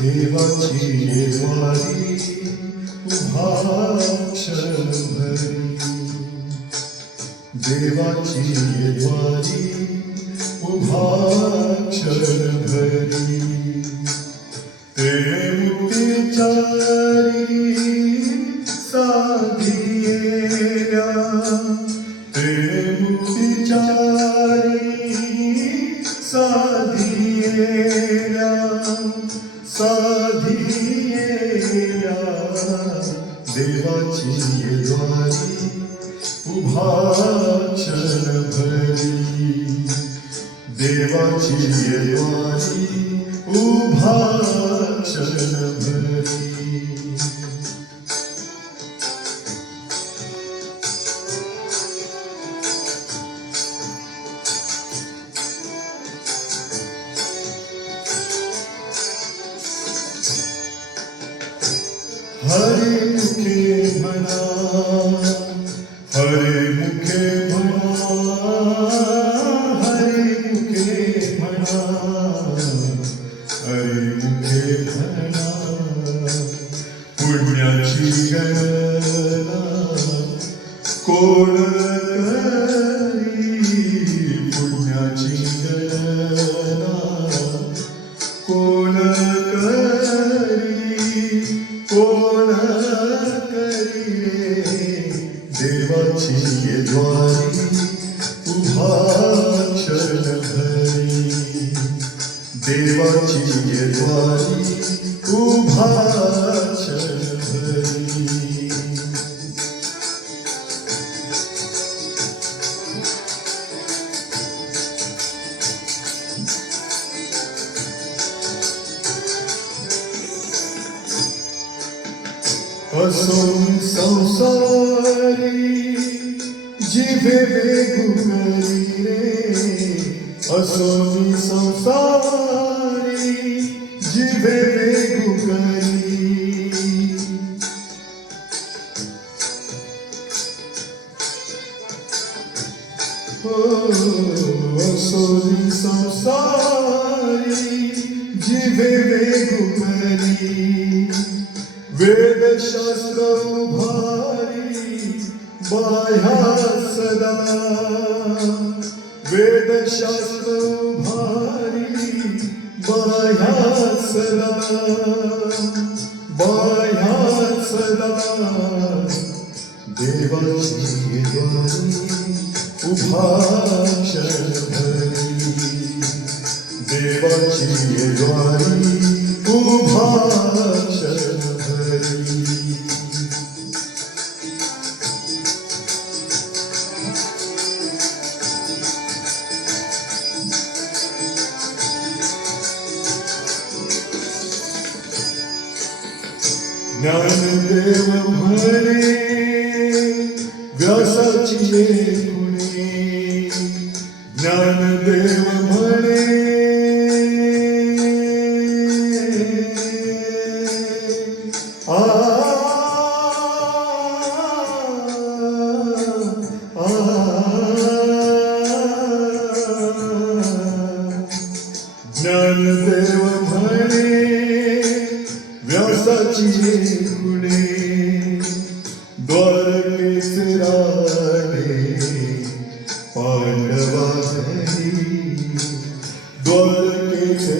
देवाची येवारी उभा क्षणभरी, देवाची येवारी उभा क्षणभरी, ते मुक्तिचारी साधियेल्या, ते मुक्तिचारी साधियेल्या, साधियेल्या, देवाची येद्वारी उभा क्षणभरी, देवाची येद्वारी उभा क्षणभरी. हरे मुखे म्हणा, हरे मुखे म्हणा, हरे मुखे म्हणा, हरे मुखे म्हणा, पुण्याची गणना कोण करी, पुण्याची गणना कोण करी, कोण करी, देवाची येद्वारी उभा क्षणभरी, देवाची येद्वारी उभा क्षणभरी. असो संसारी जिभे वेगुगरी रे, असो संसारी जिभे वेगुगरी, असो संसारी जिभे वेगुगरी, वेदशास्त्र उभारी बाह्या सदा, वेदशास्त्र उभारी बाह्या सदा, बाह्या सदा, देवाची येद्वारी उभा क्षणभरी, देवाची येद्वारी उभा क्षणभरी. ज्ञानदेव म्हणे व्यासाची गुणे, ज्ञानदेव म्हणे ज्ञानदेव म्हणे व्यासाची गुणे, द्वारकेचे राणे पांडवा घरी, द्वारकेचे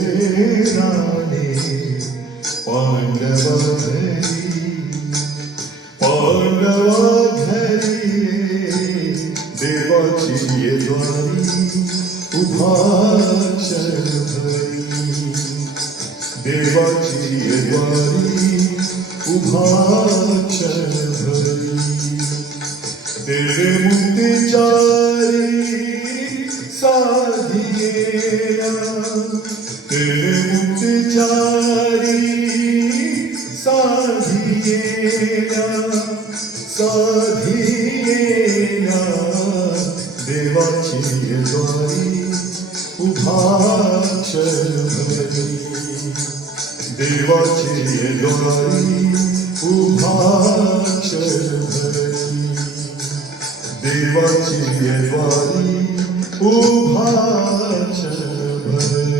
राणे पांडवा घरी, पांडवा घरी, देवाची येद्वारी उभा क्षणभरी, देवाची येद्वारी उभा क्षणभरी, देवे मुक्तिचारी साधियेल्या, देवे मुक्तिचारी साधियेल्या, साधियेल्या, देवाची येद्वारी उभा क्षणभरी, देवाची येद्वारी उभा क्षणभरी, देवाची येद्वारी उभा क्षणभरी.